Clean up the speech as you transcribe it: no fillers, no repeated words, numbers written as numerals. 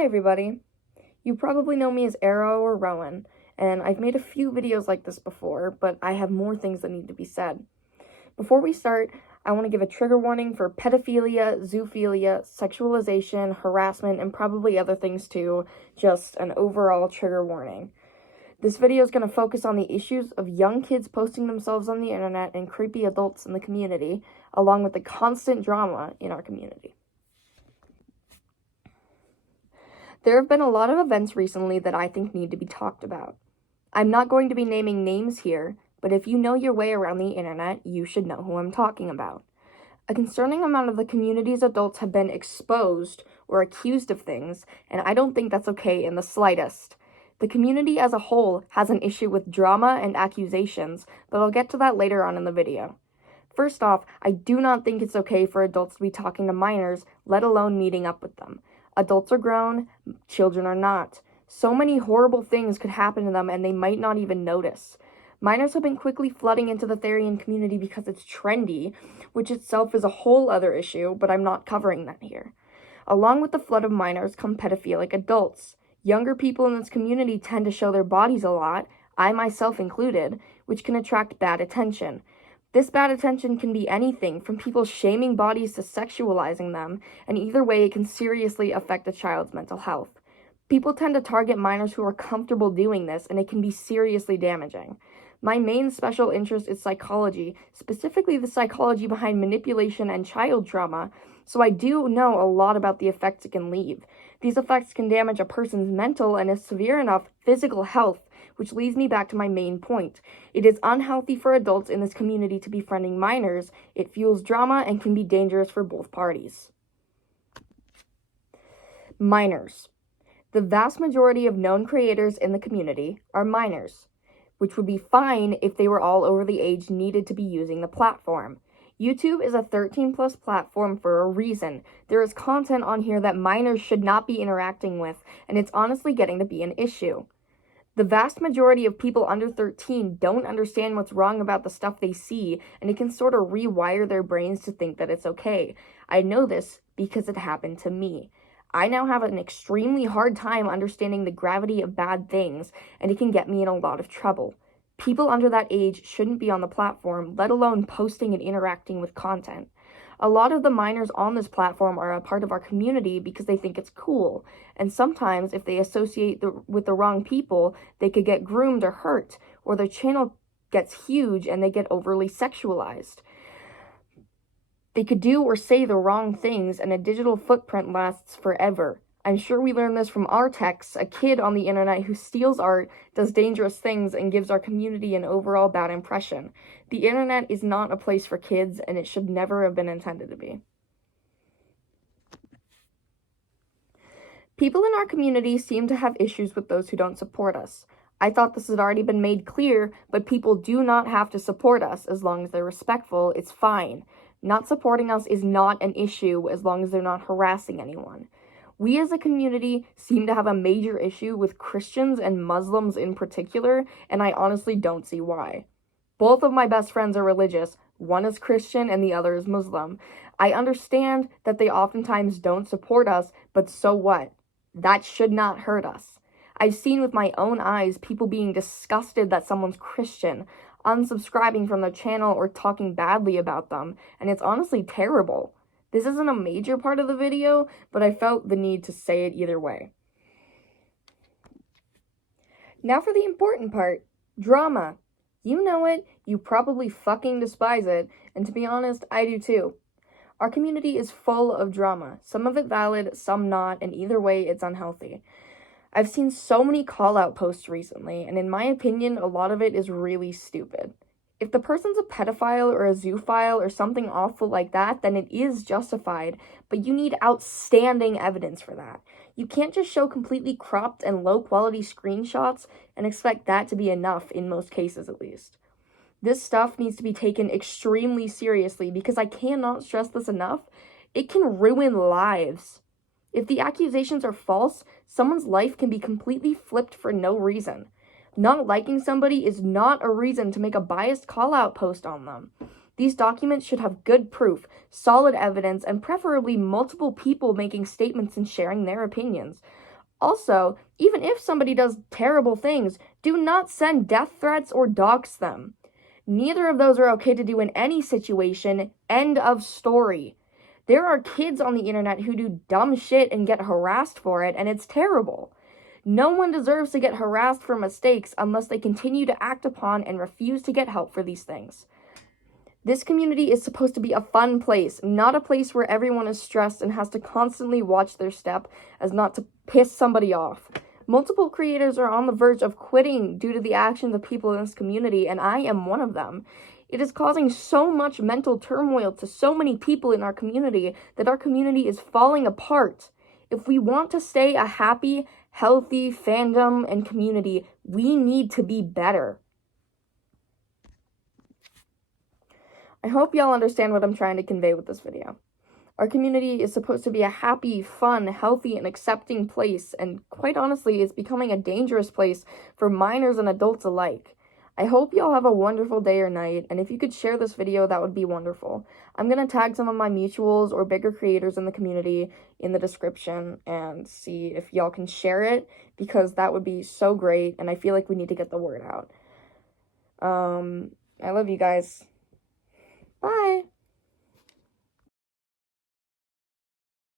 Hi everybody. You probably know me as Arrow or Rowan, and I've made a few videos like this before, but I have more things that need to be said. Before we start, I want to give a trigger warning for pedophilia, zoophilia, sexualization, harassment, and probably other things too, just an overall trigger warning. This video is going to focus on the issues of young kids posting themselves on the internet and creepy adults in the community, along with the constant drama in our community. There have been a lot of events recently that I think need to be talked about. I'm not going to be naming names here, but if you know your way around the internet, you should know who I'm talking about. A concerning amount of the community's adults have been exposed or accused of things, and I don't think that's okay in the slightest. The community as a whole has an issue with drama and accusations, but I'll get to that later on in the video. First off, I do not think it's okay for adults to be talking to minors, let alone meeting up with them. Adults are grown, children are not. So many horrible things could happen to them and they might not even notice. Minors have been quickly flooding into the Therian community because it's trendy, which itself is a whole other issue, but I'm not covering that here. Along with the flood of minors come pedophilic adults. Younger people in this community tend to show their bodies a lot, I myself included, which can attract bad attention. This bad attention can be anything from people shaming bodies to sexualizing them, and either way it can seriously affect a child's mental health. People tend to target minors who are comfortable doing this, and it can be seriously damaging. My main special interest is psychology, specifically the psychology behind manipulation and child trauma, so I do know a lot about the effects it can leave. These effects can damage a person's mental and, if severe enough, physical health, which leads me back to my main point. It is unhealthy for adults in this community to be friending minors. It fuels drama and can be dangerous for both parties. Minors. The vast majority of known creators in the community are minors, which would be fine if they were all over the age needed to be using the platform. YouTube is a 13+ platform for a reason. There is content on here that minors should not be interacting with, and it's honestly getting to be an issue. The vast majority of people under 13 don't understand what's wrong about the stuff they see, and it can sort of rewire their brains to think that it's okay. I know this because it happened to me. I now have an extremely hard time understanding the gravity of bad things, and it can get me in a lot of trouble. People under that age shouldn't be on the platform, let alone posting and interacting with content. A lot of the minors on this platform are a part of our community because they think it's cool, and sometimes if they associate with the wrong people, they could get groomed or hurt, or their channel gets huge and they get overly sexualized. They could do or say the wrong things, and a digital footprint lasts forever. I'm sure we learned this from Artex, a kid on the internet who steals art, does dangerous things, and gives our community an overall bad impression. The internet is not a place for kids, and it should never have been intended to be. People in our community seem to have issues with those who don't support us. I thought this had already been made clear, but people do not have to support us as long as they're respectful. It's fine. Not supporting us is not an issue as long as they're not harassing anyone. We as a community seem to have a major issue with Christians and Muslims in particular, and I honestly don't see why. Both of my best friends are religious. One is Christian and the other is Muslim. I understand that they oftentimes don't support us, but so what? That should not hurt us. I've seen with my own eyes people being disgusted that someone's Christian, unsubscribing from their channel or talking badly about them, and it's honestly terrible. This isn't a major part of the video, but I felt the need to say it either way. Now for the important part, drama. You know it, you probably fucking despise it, and to be honest, I do too. Our community is full of drama, some of it valid, some not, and either way, it's unhealthy. I've seen so many call-out posts recently, and in my opinion, a lot of it is really stupid. If the person's a pedophile or a zoophile or something awful like that, then it is justified, but you need outstanding evidence for that. You can't just show completely cropped and low-quality screenshots and expect that to be enough, in most cases at least. This stuff needs to be taken extremely seriously because I cannot stress this enough. It can ruin lives. If the accusations are false, someone's life can be completely flipped for no reason. Not liking somebody is not a reason to make a biased call-out post on them. These documents should have good proof, solid evidence, and preferably multiple people making statements and sharing their opinions. Also, even if somebody does terrible things, do not send death threats or dox them. Neither of those are okay to do in any situation. End of story. There are kids on the internet who do dumb shit and get harassed for it, and it's terrible. No one deserves to get harassed for mistakes unless they continue to act upon and refuse to get help for these things. This community is supposed to be a fun place, not a place where everyone is stressed and has to constantly watch their step as not to piss somebody off. Multiple creators are on the verge of quitting due to the actions of people in this community, and I am one of them. It is causing so much mental turmoil to so many people in our community that our community is falling apart. If we want to stay a happy, healthy fandom and community, we need to be better. I hope y'all understand what I'm trying to convey with this video. Our community is supposed to be a happy, fun, healthy, and accepting place, and quite honestly, it's becoming a dangerous place for minors and adults alike. I hope y'all have a wonderful day or night, and if you could share this video, that would be wonderful. I'm going to tag some of my mutuals or bigger creators in the community in the description and see if y'all can share it, because that would be so great, and I feel like we need to get the word out. I love you guys. Bye!